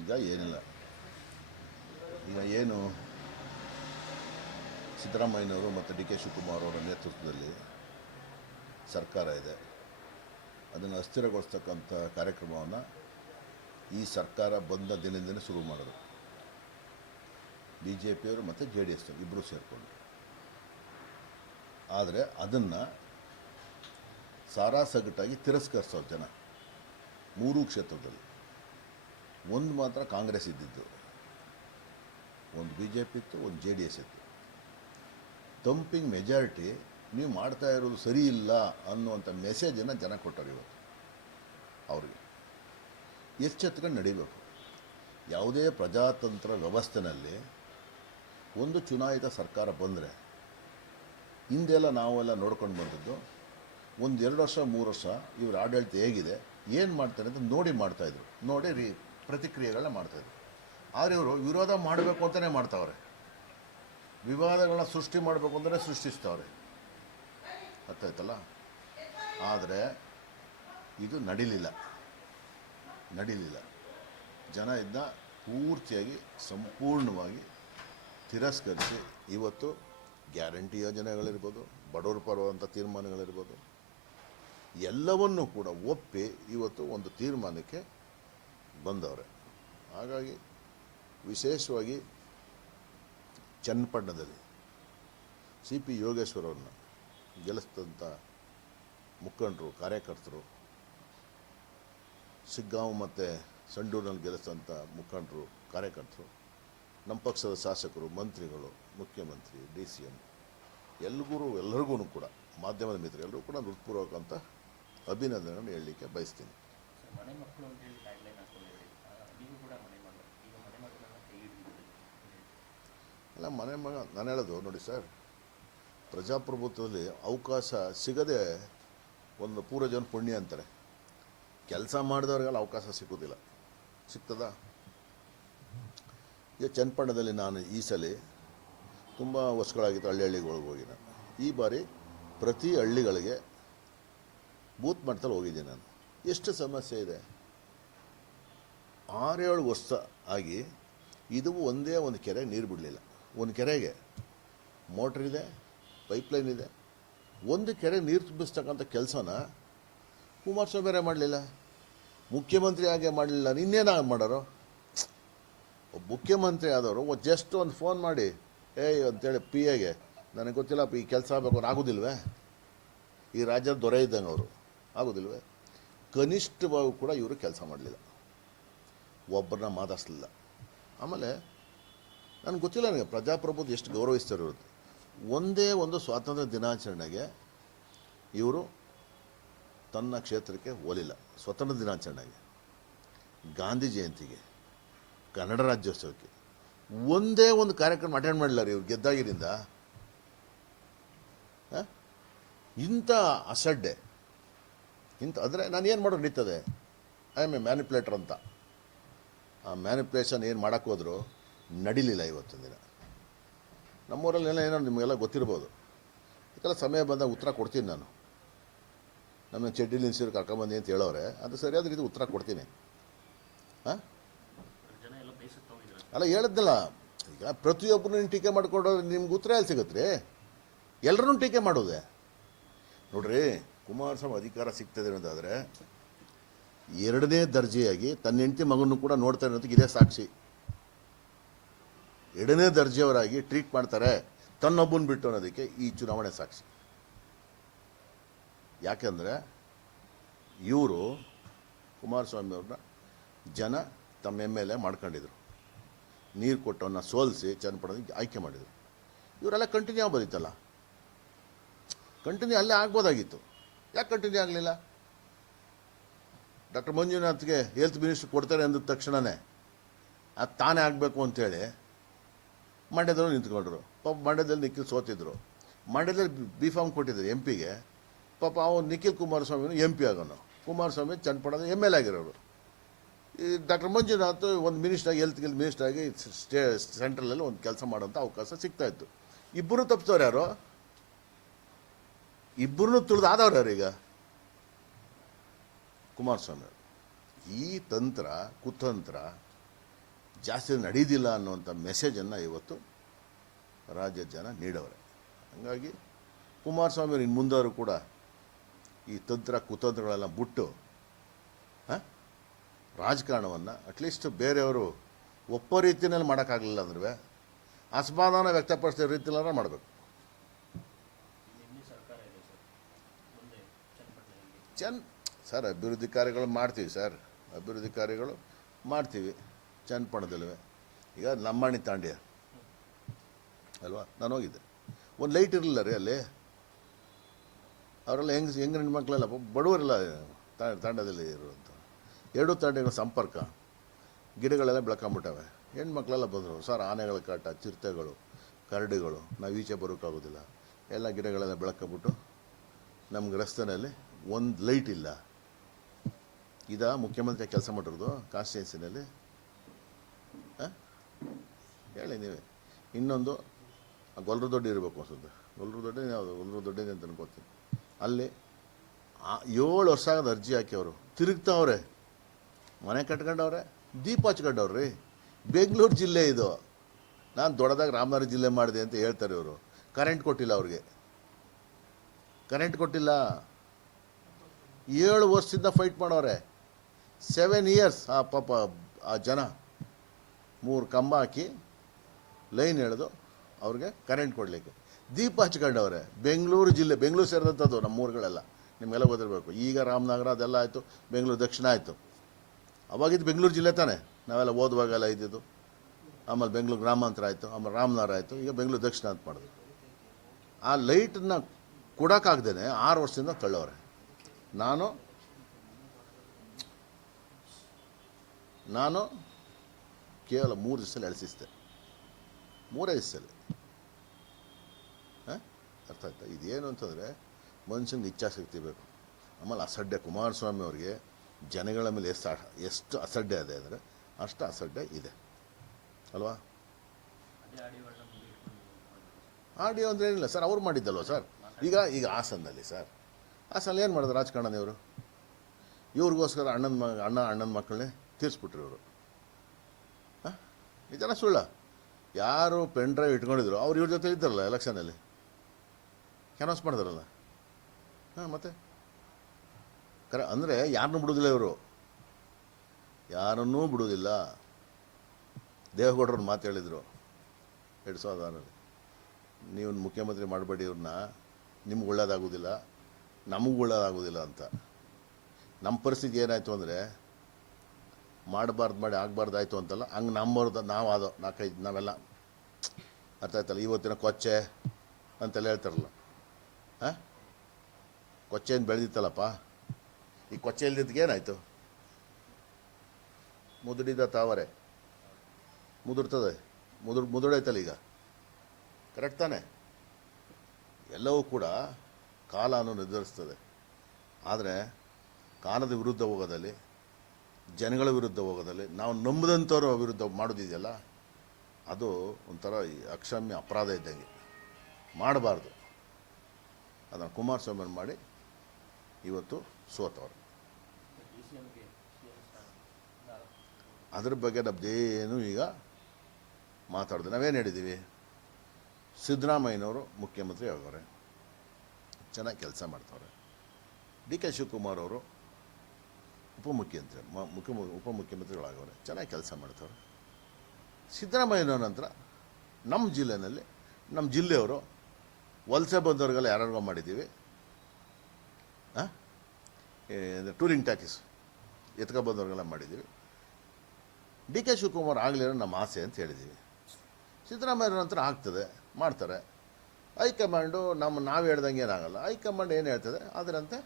ಈಗ ಏನಿಲ್ಲ. ಈಗ ಏನು ಸಿದ್ದರಾಮಯ್ಯನವರು ಮತ್ತು ಡಿ ಕೆ ಶಿವಕುಮಾರ್ ಅವರ ನೇತೃತ್ವದಲ್ಲಿ ಸರ್ಕಾರ ಇದೆ. ಅದನ್ನು ಅಸ್ಥಿರಗೊಳಿಸ್ತಕ್ಕಂಥ ಕಾರ್ಯಕ್ರಮವನ್ನು ಈ ಸರ್ಕಾರ ಬಂದ ದಿನದಿಂದ ಶುರು ಮಾಡಿದ್ರು. ಬಿ ಜೆ ಪಿಯವರು ಮತ್ತು ಜೆ ಡಿ ಎಸ್ ಇಬ್ಬರು ಸೇರಿಕೊಂಡು. ಆದರೆ ಅದನ್ನು ಸಾರಾಸಗಟಾಗಿ ತಿರಸ್ಕರಿಸೋ ಜನ. ಮೂರೂ ಕ್ಷೇತ್ರದಲ್ಲಿ. ಒಂದು ಮಾತ್ರ ಕಾಂಗ್ರೆಸ್ ಇದ್ದಿದ್ದು. ಒಂದು ಬಿ ಜೆ ಪಿ ಇತ್ತು, ಒಂದು ಜೆ ಡಿ ಎಸ್ ಇತ್ತು. ತಂಪಿಂಗ್ ಮೆಜಾರಿಟಿ ನೀವು ಮಾಡ್ತಾ ಇರೋದು ಸರಿ ಇಲ್ಲ ಅನ್ನುವಂಥ ಮೆಸೇಜನ್ನು ಜನ ಕೊಟ್ಟರು ಇವತ್ತು. ಅವ್ರಿಗೆ. ಎಚ್ಚೆತ್ಕೊಂಡು ನಡಿಬೇಕು? ಯಾವುದೇ ಪ್ರಜಾತಂತ್ರ ವ್ಯವಸ್ಥೆನಲ್ಲಿ ಒಂದು ಚುನಾಯಿತ ಸರ್ಕಾರ ಬಂದರೆ, ಹಿಂದೆಲ್ಲ ನಾವೆಲ್ಲ ನೋಡ್ಕೊಂಡು ಬಂದದ್ದು, ಒಂದು ಎರಡು ವರ್ಷ, ಮೂರು ವರ್ಷ ಇವ್ರ ಆಡಳಿತ ಹೇಗಿದೆ, ಏನು ಮಾಡ್ತಾರೆ ಅಂತ ನೋಡಿ ಮಾಡ್ತಾಯಿದ್ರು ನೋಡಿ ರೀ ಪ್ರತಿಕ್ರಿಯೆಗಳನ್ನ ಮಾಡ್ತಾಯಿದ್ರು ಆದರೆ ಇವರು ವಿರೋಧ ಮಾಡಬೇಕು ಅಂತಲೇ ಮಾಡ್ತಾವ್ರೆ. ವಿವಾದಗಳನ್ನ ಸೃಷ್ಟಿ ಮಾಡಬೇಕು ಅಂತಲೇ ಸೃಷ್ಟಿಸ್ತಾವ್ರೆ. ಅರ್ಥಾಯ್ತಲ್ಲ? ಆದರೆ ಇದು ನಡೀಲಿಲ್ಲ. ನಡೀಲಿಲ್ಲ. ಜನ ಇದನ್ನ ಪೂರ್ತಿಯಾಗಿ ಸಂಪೂರ್ಣವಾಗಿ ತಿರಸ್ಕರಿಸಿ ಇವತ್ತು ಗ್ಯಾರಂಟಿ ಯೋಜನೆಗಳಿರ್ಬೋದು, ಬಡವರ ಪರವಾದಂಥ ತೀರ್ಮಾನಗಳಿರ್ಬೋದು, ಎಲ್ಲವನ್ನೂ ಕೂಡ ಒಪ್ಪಿ ಇವತ್ತು ಒಂದು ತೀರ್ಮಾನಕ್ಕೆ ಬಂದವರು. ಹಾಗಾಗಿ ವಿಶೇಷವಾಗಿ ಚನ್ನಪಟ್ಟಣದಲ್ಲಿ ಸಿ ಪಿ ಯೋಗೇಶ್ವರವ್ರನ್ನ ಗೆಲ್ಲಿಸಿದಂಥ ಮುಖಂಡರು, ಕಾರ್ಯಕರ್ತರು, ಸಿಗ್ಗಾಂವ್ ಮತ್ತು ಸಂಡೂರಿನಲ್ಲಿ ಗೆಲ್ಲಿಸಿದಂಥ ಮುಖಂಡರು, ಕಾರ್ಯಕರ್ತರು, ನಮ್ಮ ಪಕ್ಷದ ಶಾಸಕರು, ಮಂತ್ರಿಗಳು, ಮುಖ್ಯಮಂತ್ರಿ, ಡಿ ಸಿ ಎಂ ಎಲ್ರಿಗೂ ಎಲ್ಲರಿಗೂ ಕೂಡ, ಮಾಧ್ಯಮದ ಮಿತ್ರ ಎಲ್ಲರೂ ಕೂಡ ಹೃತ್ಪೂರ್ವಕ ಅಂತ ಅಭಿನಂದನೆಗಳನ್ನು ಹೇಳಲಿಕ್ಕೆ ಬಯಸ್ತೀನಿ ಸರ್, ಮನೆ ಮಕ್ಕಳು ಅಂತ ಹೇಳಿ ಟ್ಯಾಗ್ಲೈನ್ ಹಾಕೊಂಡಿದ್ದೀರಿ ಆ, ನೀವು ಕೂಡ ಮನೆ ಮಗಳು ಈಗ ಮನೆ ಮಕ್ಕಳನ್ನ ಕೈ ಹಿಡಿದಿದ್ದೀರಿ ಅಲ್ಲ, ಮನೆ ಮಗ, ನಾನು ಹೇಳೋದು ನೋಡಿ ಸರ್, ಪ್ರಜಾಪ್ರಭುತ್ವದಲ್ಲಿ ಅವಕಾಶ ಸಿಗದೆ ಒಂದು ಪೂರ್ವಜನ ಪುಣ್ಯ ಅಂತಾರೆ. ಕೆಲಸ ಮಾಡಿದವ್ರಿಗೆಲ್ಲ ಅವಕಾಶ ಸಿಗೋದಿಲ್ಲ. ಸಿಗ್ತದಾ? ಈಗ ಚನ್ನಪಟ್ಟಣದಲ್ಲಿ ನಾನು ಈ ಸಲ ತುಂಬ ವರ್ಷಗಳಾಗಿತ್ತು ಹಳ್ಳಿ ಹಳ್ಳಿಗಳಿಗೆ ಹೋಗಿ ನಾನು. ಈ ಬಾರಿ ಪ್ರತಿ ಹಳ್ಳಿಗಳಿಗೆ ಬೂತ್ ಮಟ್ಟದಲ್ಲಿ ಹೋಗಿದ್ದೀನಿ ನಾನು. ಎಷ್ಟು ಸಮಸ್ಯೆ ಇದೆ? ಆರೇಳು ವರ್ಷ ಆಗಿ ಇದು ಒಂದೇ ಒಂದು ಕೆರೆ ನೀರು ಬಿಡಲಿಲ್ಲ. ಒಂದು ಕೆರೆಗೆ. ಮೋಟ್ರ್ ಇದೆ, ಪೈಪ್ಲೈನ್ ಇದೆ. ಒಂದು ಕೆರೆ ನೀರು ತುಂಬಿಸ್ತಕ್ಕಂಥ ಕೆಲಸನ ಕುಮಾರಸ್ವಾಮಿ ಬೇರೆ ಮಾಡಲಿಲ್ಲ. ಮುಖ್ಯಮಂತ್ರಿ ಹಾಗೆ ಮಾಡಲಿಲ್ಲ. ಇನ್ನೇನ ಮಾಡೋರು? ಮುಖ್ಯಮಂತ್ರಿ ಆದವರು ಜಸ್ಟ್ ಒಂದು ಫೋನ್ ಮಾಡಿ, ಏಯ್, ಅಂತೇಳಿ ಪಿ ಎಗೆ ನನಗೆ ಗೊತ್ತಿಲ್ಲ ಈ ಕೆಲಸ ಆಗಬೇಕು ಅವ್ರು ಆಗೋದಿಲ್ವೇ? ಈ ರಾಜ್ಯದ ದೊರೆ ಇದ್ದಂಗೆ ಅವರು. ಆಗೋದಿಲ್ವೇ? ಕನಿಷ್ಠವಾಗಿ ಕೂಡ ಇವರು ಕೆಲಸ ಮಾಡಲಿಲ್ಲ. ಒಬ್ಬರನ್ನ ಮಾತಾಡಿಸ್ಲಿಲ್ಲ. ಆಮೇಲೆ ನನಗೆ ಗೊತ್ತಿಲ್ಲ ನನಗೆ, ಪ್ರಜಾಪ್ರಭುತ್ವ ಎಷ್ಟು ಗೌರವಿಸ್ತಾರೆ ಇರುತ್ತೆ ಒಂದೇ ಒಂದು ಸ್ವಾತಂತ್ರ್ಯ ದಿನಾಚರಣೆಗೆ ಇವರು ತನ್ನ ಕ್ಷೇತ್ರಕ್ಕೆ ಹೋಲಿಲ್ಲ ಸ್ವತಂತ್ರ ದಿನಾಚರಣೆಗೆ. ಗಾಂಧಿ ಜಯಂತಿಗೆ, ಕನ್ನಡ ರಾಜ್ಯೋತ್ಸವಕ್ಕೆ. ಒಂದೇ ಒಂದು ಕಾರ್ಯಕ್ರಮ ಅಟೆಂಡ್ ಮಾಡಲಿಲ್ಲ ರೀ ಇವ್ರು ಗೆದ್ದಾಗಿರಿಂದ ಇಂಥ ಅಸಡ್ಡೆ. ಇಂಥ ಅಂದರೆ ನಾನು ಏನು ಮಾಡೋದು ನಡೀತದೆ? ಐ ಆಮ್ ಎ ಮ್ಯಾನಿಪ್ಯುಲೇಟರ್ ಅಂತ. ಆ ಮ್ಯಾನಿಪ್ಯುಲೇಷನ್ ಏನು ಮಾಡೋಕ್ಕೆ ಹೋದ್ರು? ನಡಿಲಿಲ್ಲ ಇವತ್ತಿನ ದಿನ. ನಮ್ಮೂರಲ್ಲೆಲ್ಲ ಏನೋ ನಿಮಗೆಲ್ಲ ಗೊತ್ತಿರ್ಬೋದು. ಇದೆಲ್ಲ ಸಮಯ ಬಂದಾಗ ಉತ್ತರ ಕೊಡ್ತೀನಿ ನಾನು. ನಮ್ಮ ಚಡ್ಡಿ ನಿಲ್ಸಿರು ಕರ್ಕೊಂಬಂದಿ ಅಂತ ಹೇಳೋರೆ, ಅದು ಸರಿಯಾದ ರೀತಿ ಉತ್ತರ ಕೊಡ್ತೀನಿ. ಹಾಂ? ಅಲ್ಲ, ಹೇಳಿದ್ನಲ್ಲ, ಈಗ ಪ್ರತಿಯೊಬ್ಬರನ್ನ ಟೀಕೆ ಮಾಡ್ಕೊಂಡು ನಿಮ್ಗೆ ಉತ್ತರ ಎಲ್ಲಿ ಸಿಗುತ್ತೆ ರೀ? ಎಲ್ಲರನ್ನೂ ಟೀಕೆ ಮಾಡೋದೆ. ನೋಡ್ರಿ ಕುಮಾರಸ್ವಾಮಿ ಅಧಿಕಾರ ಸಿಗ್ತದೆ ಅನ್ನೋದಾದರೆ, ಎರಡನೇ ದರ್ಜೆಯಾಗಿ ತನ್ನ ಹೆಂಡತಿ ಮಗನೂ ಕೂಡ ನೋಡ್ತಾ ಇರೋದಕ್ಕೆ ಇದೇ ಸಾಕ್ಷಿ. ಎರಡನೇ ದರ್ಜೆಯವರಾಗಿ ಟ್ರೀಟ್ ಮಾಡ್ತಾರೆ, ತನ್ನೊಬ್ಬನ ಬಿಟ್ಟು ಅನ್ನೋದಕ್ಕೆ ಈ ಚುನಾವಣೆ ಸಾಕ್ಷಿ. ಯಾಕೆಂದರೆ ಇವರು ಕುಮಾರಸ್ವಾಮಿ ಅವ್ರನ್ನ ಜನ ತಮ್ಮ ಎಂ ಎಲ್ ಎ ಮಾಡ್ಕೊಂಡಿದ್ರು. ನೀರು ಕೊಟ್ಟವನ್ನ ಸೋಲಿಸಿ ಚನ್ನಪಟ್ಟಣಕ್ಕೆ ಆಯ್ಕೆ ಮಾಡಿದರು. ಇವರೆಲ್ಲ ಕಂಟಿನ್ಯೂ ಆಗ್ಬೋದಿತ್ತಲ್ಲ? ಕಂಟಿನ್ಯೂ ಅಲ್ಲೇ ಆಗ್ಬೋದಾಗಿತ್ತು. ಯಾಕೆ ಕಂಟಿನ್ಯೂ ಆಗಲಿಲ್ಲ? ಡಾಕ್ಟರ್ ಮಂಜುನಾಥ್ಗೆ ಹೆಲ್ತ್ ಮಿನಿಸ್ಟ್ರ್ ಕೊಡ್ತಾರೆ ಅಂದ ತಕ್ಷಣವೇ ಅದು ತಾನೇ ಆಗಬೇಕು ಅಂತೇಳಿ ಮಂಡ್ಯದವರು ನಿಂತ್ಕೊಂಡ್ರು. ಪಾಪ ಮಂಡ್ಯದಲ್ಲಿ ನಿಖಿಲ್ ಸೋತಿದ್ರು. ಮಂಡ್ಯದಲ್ಲಿ ಬಿ ಫಾರ್ಮ್ ಕೊಟ್ಟಿದ್ರು ಎಂ ಪಿಗೆ ಪಾಪ ಅವನು ನಿಖಿಲ್ ಕುಮಾರಸ್ವಾಮಿನೂ ಎಂ ಪಿ ಆಗೋನು. ಕುಮಾರಸ್ವಾಮಿ ಚನ್ನಪಟ್ಟಣದ ಎಂ ಎಲ್ ಆಗಿರೋರು. ಈ ಡಾಕ್ಟರ್ ಮಂಜುನಾಥ್ ಒಂದು ಮಿನಿಸ್ಟ್ರಾಗಿ ಹೆಲ್ತ್ ಮಿನಿಸ್ಟರ್ ಆಗಿ ಸ್ಟೇ ಸೆಂಟ್ರಲಲ್ಲಿ ಒಂದು ಕೆಲಸ ಮಾಡೋಂಥ ಅವಕಾಶ ಸಿಗ್ತಾ ಇತ್ತು. ಇಬ್ಬರು ತಪ್ಪಿಸೋರು ಯಾರು? ಇಬ್ಬರೂ ತುಳಿದು ಆದವ್ರು ಯಾರು ಈಗ? ಕುಮಾರಸ್ವಾಮಿ ಈ ತಂತ್ರ, ಕುತಂತ್ರ ಜಾಸ್ತಿ ನಡೀದಿಲ್ಲ ಅನ್ನುವಂಥ ಮೆಸೇಜನ್ನು ಇವತ್ತು ರಾಜ್ಯ ಜನ ನೀಡವ್ರೆ. ಹಾಗಾಗಿ ಕುಮಾರಸ್ವಾಮಿ ಅವರು ಇನ್ನು ಮುಂದವರು ಕೂಡ ಈ ತಂತ್ರ ಕುತಂತ್ರಗಳೆಲ್ಲ ಬಿಟ್ಟು ರಾಜಕಾರಣವನ್ನು ಅಟ್ಲೀಸ್ಟ್ ಬೇರೆಯವರು ಒಪ್ಪೋ ರೀತಿಯಲ್ಲಿ ಮಾಡೋಕ್ಕಾಗಲಿಲ್ಲ ಅಂದ್ರೆ ಅಸಮಾಧಾನ ವ್ಯಕ್ತಪಡಿಸಿದ ರೀತಿಯಲ್ಲಾರ ಮಾಡಬೇಕು. ಚೆನ್ನ ಸರ್, ಅಭಿವೃದ್ಧಿ ಕಾರ್ಯಗಳು ಮಾಡ್ತೀವಿ, ಸರ್. ಅಭಿವೃದ್ಧಿ ಕಾರ್ಯಗಳು ಮಾಡ್ತೀವಿ. ಚನ್ನಪಣದಲ್ವೇ ಈಗ ಲಂಬಾಣಿ ತಾಂಡ್ಯ. ಅಲ್ವಾ? ನಾನು ಹೋಗಿದ್ದೆ. ಒಂದು ಲೈಟ್ ಇರಲಿಲ್ಲ ರೀ ಅಲ್ಲಿ. ಅವರೆಲ್ಲ ಹೆಂಗ್ ಹೆಂಗ್ ಹೆಣ್ಣು ಮಕ್ಕಳೆಲ್ಲ ಬಡವರೆಲ್ಲ ತಾಂಡದಲ್ಲಿ ಇರುವಂಥ ಎರಡು ತಾಂಡ್ಯಗಳ ಸಂಪರ್ಕ. ಗಿಡಗಳೆಲ್ಲ ಬೆಳ್ಕೊಂಬಿಟ್ಟವೆ. ಹೆಣ್ಮಕ್ಳೆಲ್ಲ ಬಂದರು. ಸರ್ ಆನೆಗಳ ಕಾಟ, ಚಿರತೆಗಳು, ಕರಡಿಗಳು. ನಾವು ಈಚೆ ಬರೋಕ್ಕಾಗೋದಿಲ್ಲ. ಎಲ್ಲ ಗಿಡಗಳೆಲ್ಲ ಬೆಳ್ಕೊಂಬಿಟ್ಟು ನಮ್ಗೆ ರಸ್ತೆಯಲ್ಲಿ ಒಂದು ಲೈಟ್ ಇಲ್ಲ. ಇದ ಮುಖ್ಯಮಂತ್ರಿ ಕೆಲಸ ಮಾಡಿರೋದು ಕಾನ್ಸ್ಟಿಟ್ಯೂನ್ಸಿನಲ್ಲಿ ಹೇಳಿ ನೀವೇ. ಇನ್ನೊಂದು ಗೊಲ್ಲರ ದೊಡ್ಡ ಇರಬೇಕು ಅನ್ಸುತ್ತೆ ಗೊಲ್ಲರ ದೊಡ್ಡ ಯಾವುದು? ಗೊಲ್ಲರ ದೊಡ್ಡ ಅಂತ ಅನ್ಕೋತೀನಿ ಅಲ್ಲಿ ಏಳು ವರ್ಷ ಆಗದ ಅರ್ಜಿ ಹಾಕ್ಯವರು. ತಿರುಗ್ತಾವ್ರೆ. ಮನೆ ಕಟ್ಕೊಂಡವ್ರೆ. ದೀಪ ಹಚ್ಕೊಂಡವ್ರಿ ಬೆಂಗಳೂರು ಜಿಲ್ಲೆ ಇದು. ನಾನು ದೊಡ್ಡದಾಗ ರಾಮನಗರ ಜಿಲ್ಲೆ ಮಾಡಿದೆ ಅಂತ ಹೇಳ್ತಾರೆ ಇವರು. ಕರೆಂಟ್ ಕೊಟ್ಟಿಲ್ಲ ಅವ್ರಿಗೆ. ಕರೆಂಟ್ ಕೊಟ್ಟಿಲ್ಲ. ಏಳು ವರ್ಷದಿಂದ ಫೈಟ್ ಮಾಡೋರೆ. ಸೆವೆನ್ ಇಯರ್ಸ್ ಆ ಪಾಪ, ಆ ಜನ. ಮೂರು ಕಂಬ ಹಾಕಿ ಲೈನ್ ಎಳೆದು ಅವ್ರಿಗೆ ಕರೆಂಟ್ ಕೊಡಲಿಕ್ಕೆ. ದೀಪ ಹಚ್ಕೊಂಡವ್ರೆ, ಬೆಂಗಳೂರು ಜಿಲ್ಲೆ, ಬೆಂಗಳೂರು ಸೇರಿದಂಥದ್ದು ನಮ್ಮ ಊರುಗಳೆಲ್ಲ, ನಿಮಗೆಲ್ಲ ಗೊತ್ತಿರಬೇಕು. ಈಗ ರಾಮನಗರ ಅದೆಲ್ಲ ಆಯಿತು, ಬೆಂಗಳೂರು ದಕ್ಷಿಣ ಆಯಿತು. ಅವಾಗಿದ್ದು ಬೆಂಗಳೂರು ಜಿಲ್ಲೆ ತಾನೇ, ನಾವೆಲ್ಲ ಓದುವಾಗೆಲ್ಲ ಇದ್ದಿದ್ದು. ಆಮೇಲೆ ಬೆಂಗಳೂರು ಗ್ರಾಮಾಂತರ ಆಯಿತು, ಆಮೇಲೆ ರಾಮನಗರ ಆಯಿತು, ಈಗ ಬೆಂಗಳೂರು ದಕ್ಷಿಣ ಅಂತ ಮಾಡಿದ್ರು ಆ ಲೈಟನ್ನು ಕೊಡೋಕ್ಕಾಗ್ದೇ ಆರು ವರ್ಷದಿಂದ ತಳ್ಳವ್ರೆ. ನಾನು ನಾನು ಕೇವಲ ಮೂರು ದಿವಸದಲ್ಲಿ ಎಳ್ಸಿಸ್ದೆ ಮೂರೇ ದಿವಸದಲ್ಲಿ ಹಾಂ? ಅರ್ಥ ಆಯ್ತಾ? ಇದೇನು ಅಂತಂದರೆ ಮನುಷ್ಯನಿಗೆ ಇಚ್ಛಾಶಕ್ತಿ ಬೇಕು. ಆಮೇಲೆ ಅಸಡ್ಡೆ ಕುಮಾರಸ್ವಾಮಿ ಅವರಿಗೆ ಜನಗಳ ಮೇಲೆ ಎಷ್ಟು ಎಷ್ಟು ಅಸಡ್ಡೆ ಇದೆ ಅಂದರೆ ಅಷ್ಟು ಅಸಡ್ಡೆ ಇದೆ. ಅಲ್ವಾ? ಆಡಿಯೋ ಅಂದ್ರೆ ಏನಿಲ್ಲ ಸರ್, ಅವ್ರು ಮಾಡಿದ್ದಲ್ವ ಸರ್? ಈಗ ಈಗ ಹಾಸನದಲ್ಲಿ ಸರ್. ಹಾಸನಲ್ಲಿ ಏನು ಮಾಡಿದ್ರು ರಾಜಕಾರಣದೇವರು ಇವ್ರಿಗೋಸ್ಕರ ಅಣ್ಣನ ಮ ಅಣ್ಣ, ಅಣ್ಣನ ಮಕ್ಕಳನ್ನೇ ತೀರಿಸ್ಬಿಟ್ರು ಇವರು. ಹಾಂ? ನಿಜನ ಸುಳ್ಳ. ಯಾರು ಪೆನ್ ಡ್ರೈವ್ ಇಟ್ಕೊಂಡಿದ್ರು, ಅವ್ರು ಇವ್ರ ಜೊತೆ ಇದ್ದಾರಲ್ಲ ಎಲೆಕ್ಷನಲ್ಲಿ ಅನೌನ್ಸ್ ಮಾಡಿದಾರಲ್ಲ? ಹಾಂ, ಮತ್ತೆ? ಕರೆ, ಅಂದರೆ ಯಾರನ್ನೂ ಬಿಡೋದಿಲ್ಲ ಇವರು. ಯಾರನ್ನೂ ಬಿಡೋದಿಲ್ಲ. ದೇವೇಗೌಡರು ಮಾತು ಹೇಳಿದರು ಎರಡು ಸಾವಿರದ ಆರಲ್ಲಿ ನೀವು ಮುಖ್ಯಮಂತ್ರಿ ಮಾಡಬೇಡಿ ಇವ್ರನ್ನ ನಿಮ್ಗೆ ಒಳ್ಳೇದಾಗೋದಿಲ್ಲ, ನಮಗೂ ಒಳ್ಳೇದಾಗೋದಿಲ್ಲ ಅಂತ. ನಮ್ಮ ಪರಿಸ್ಥಿತಿ ಏನಾಯಿತು ಅಂದರೆ ಮಾಡಬಾರ್ದು ಮಾಡಿ ಆಗಬಾರ್ದಾಯ್ತು ಅಂತಲ್ಲ, ಹಂಗೆ ನಮ್ಮವ್ರದ್ದು ನಾವು ಅದು ನಾಲ್ಕೈದು ನಾವೆಲ್ಲ. ಅರ್ಥ ಆಯ್ತಲ್ಲ? ಇವತ್ತಿನ ಕೊಚ್ಚೆ ಅಂತೆಲ್ಲ ಹೇಳ್ತಾರಲ್ಲ. ಹಾಂ? ಕೊಚ್ಚೆ ಏನು ಬೆಳೆದಿತ್ತಲ್ಲಪ್ಪ? ಈ ಕೊಚ್ಚೆ ಇಲ್ದಿದ್ದಕ್ಕೆ ಏನಾಯಿತು? ಮುದುಡಿದ ತಾವರೆ. ಮುದುರ್ತದೆ. ಮುದುರ್ ಮುದುಡೈತಲ್ಲ ಈಗ? ಕರೆಕ್ಟ್ ತಾನೆ? ಎಲ್ಲವೂ ಕೂಡ ಕಾಲವನ್ನು ನಿರ್ಧರಿಸ್ತದೆ. ಆದರೆ ಕಾಲದ ವಿರುದ್ಧ ಹೋಗೋದಲ್ಲಿ ಜನಗಳ ವಿರುದ್ಧ ಹೋಗೋದಲ್ಲಿ ನಾವು ನಂಬದಂಥವ್ರ ವಿರುದ್ಧ ಮಾಡೋದಿದೆಯಲ್ಲ, ಅದು ಒಂಥರ ಅಕ್ಷಮ್ಯ ಅಪರಾಧ ಇದ್ದಂಗೆ. ಮಾಡಬಾರ್ದು. ಅದನ್ನು ಕುಮಾರಸ್ವಾಮಿ ಮಾಡಿ, ಇವತ್ತು ಸೋತವ್ರು. ಅದ್ರ ಬಗ್ಗೆ ನಮ್ದೇನು ಈಗ ಮಾತಾಡೋದು ನಾವೇನು ಹೇಳಿದ್ದೀವಿ? ಸಿದ್ದರಾಮಯ್ಯನವರು ಮುಖ್ಯಮಂತ್ರಿ ಆಗವ್ರೆ ಚೆನ್ನಾಗಿ ಕೆಲಸ ಮಾಡ್ತವ್ರೆ. ಡಿ ಕೆ ಶಿವಕುಮಾರ್ ಅವರು ಉಪಮುಖ್ಯಮಂತ್ರಿ ಮುಖ್ಯ ಉಪಮುಖ್ಯಮಂತ್ರಿಗಳಾಗವ್ರೆ ಚೆನ್ನಾಗಿ ಕೆಲಸ ಮಾಡ್ತವ್ರೆ. ಸಿದ್ದರಾಮಯ್ಯನ ನಂತರ ನಮ್ಮ ಜಿಲ್ಲೆಯಲ್ಲಿ ನಮ್ಮ ಜಿಲ್ಲೆಯವರು ವಲಸೆ ಬಂದವರಿಗೆಲ್ಲ ಯಾರ್ಯಾರಿಗೋ ಮಾಡಿದ್ದೀವಿ. ಟೂರಿಂಗ್ ಟ್ಯಾಕಿಸ್ ಎತ್ಕೊ ಬಂದವ್ರಿಗೆಲ್ಲ ಮಾಡಿದ್ದೀವಿ. ಡಿ ಕೆ ಶಿವಕುಮಾರ್ ಆಗಲಿರೋ ನಮ್ಮ ಆಸೆ ಅಂತ ಹೇಳಿದ್ದೀವಿ. ಸಿದ್ದರಾಮಯ್ಯ ನಂತರ ಆಗ್ತದೆ, ಮಾಡ್ತಾರೆ. ಹೈಕಮಾಂಡು ನಮ್ಮ ನಾವು ಹೇಳ್ದಂಗೆ ಏನಾಗಲ್ಲ. ಹೈಕಮಾಂಡ್ ಏನು ಹೇಳ್ತದೆ? ಅದರಂತೆ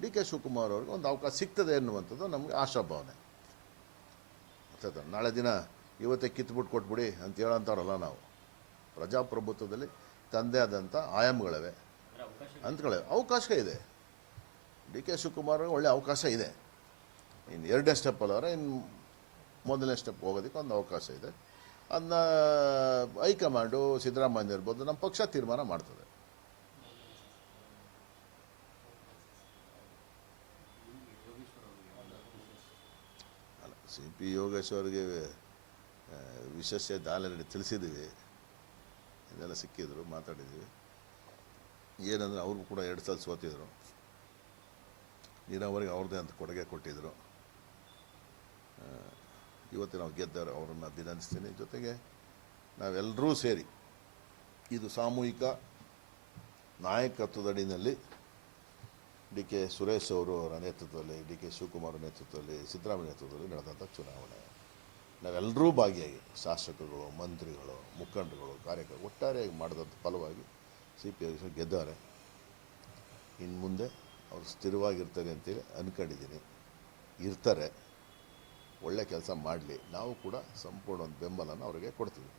ಡಿ ಕೆ ಶಿವಕುಮಾರ್ ಅವ್ರಿಗೆ ಒಂದು ಅವಕಾಶ ಸಿಗ್ತದೆ ಎನ್ನುವಂಥದ್ದು ನಮಗೆ ಆಶಾಭಾವನೆ. ಅರ್ಥಾಯ್ತಾ ನಾಳೆ ದಿನ ಇವತ್ತೇ ಕಿತ್ಬಿಟ್ಟು ಕೊಟ್ಬಿಡಿ ಅಂತ ಹೇಳೋಂಥವ್ರಲ್ಲ ನಾವು. ಪ್ರಜಾಪ್ರಭುತ್ವದಲ್ಲಿ ತಂದೆ ಆದಂಥ ಆಯಾಮಗಳಿವೆ ಅಂತಗಳೇ ಅವಕಾಶ ಇದೆ. ಡಿ ಕೆ ಶಿವಕುಮಾರ್ ಒಳ್ಳೆ ಅವಕಾಶ ಇದೆ. ಇನ್ನು ಎರಡನೇ ಸ್ಟೆಪ್ ಅಲ್ಲವರೆ ಇನ್ನು ಮೊದಲನೇ ಸ್ಟೆಪ್ ಹೋಗೋದಕ್ಕೆ ಒಂದು ಅವಕಾಶ ಇದೆ. ಅದನ್ನ ಹೈಕಮಾಂಡು ಸಿದ್ದರಾಮಯ್ಯ ಇರ್ಬೋದು ನಮ್ಮ ಪಕ್ಷ ತೀರ್ಮಾನ ಮಾಡ್ತದೆ ಯೋಗೇಶ್ವರ್ ಅವರಿಗೆ ಅಲ್ಲ ಸಿ ಪಿ ಯೋಗೇಶ್ವರ್ಗೆ ಅವರಿಗೆ ವಿಶೇಷ ದಾಳಿ ತಿಳಿಸಿದ್ದೀವಿ. ಇದೆಲ್ಲ ಸಿಕ್ಕಿದ್ರು ಮಾತಾಡಿದ್ವಿ ಏನಂದರೆ ಅವ್ರಿಗೂ ಕೂಡ ಎರಡು ಸಲ ಸೋತಿದ್ರು. ನೀರಾವರಿಗೆ ಅವ್ರದ್ದೇ ಅಂತ ಕೊಡುಗೆ ಕೊಟ್ಟಿದ್ದರು ಆ, ಇವತ್ತು ನಾವು ಗೆದ್ದರು ಅವರನ್ನು ಅಭಿನಂದಿಸ್ತೀನಿ. ಜೊತೆಗೆ ನಾವೆಲ್ಲರೂ ಸೇರಿ ಇದು ಸಾಮೂಹಿಕ ನಾಯಕತ್ವದಡಿನಲ್ಲಿ ಡಿ ಕೆ ಸುರೇಶ್ ಅವರು ಅವರ ನೇತೃತ್ವದಲ್ಲಿ, ಡಿ ಕೆ ಶಿವಕುಮಾರ್ ನೇತೃತ್ವದಲ್ಲಿ, ಸಿದ್ದರಾಮಯ್ಯ ನೇತೃತ್ವದಲ್ಲಿ ನಡೆದಂಥ ಚುನಾವಣೆ. ನಾವೆಲ್ಲರೂ ಭಾಗಿಯಾಗಿ ಶಾಸಕರು, ಮಂತ್ರಿಗಳು, ಮುಖಂಡರುಗಳು ಕಾರ್ಯಕರ್ತರು ಒಟ್ಟಾರೆಯಾಗಿ ಮಾಡಿದಂಥ ಫಲವಾಗಿ ಸಿ ಪಿ ಐ ಗೆದ್ದಾರೆ. ಇನ್ನು ಮುಂದೆ ಅವರು ಸ್ಥಿರವಾಗಿರ್ತಾರೆ ಅಂತೇಳಿ ಅಂದ್ಕೊಂಡಿದ್ದೀನಿ ಇರ್ತಾರೆ. ಒಳ್ಳೆ ಕೆಲಸ ಮಾಡಲಿ. ನಾವು ಕೂಡ ಸಂಪೂರ್ಣ ಒಂದು ಬೆಂಬಲನ ಅವರಿಗೆ ಕೊಡ್ತೀವಿ.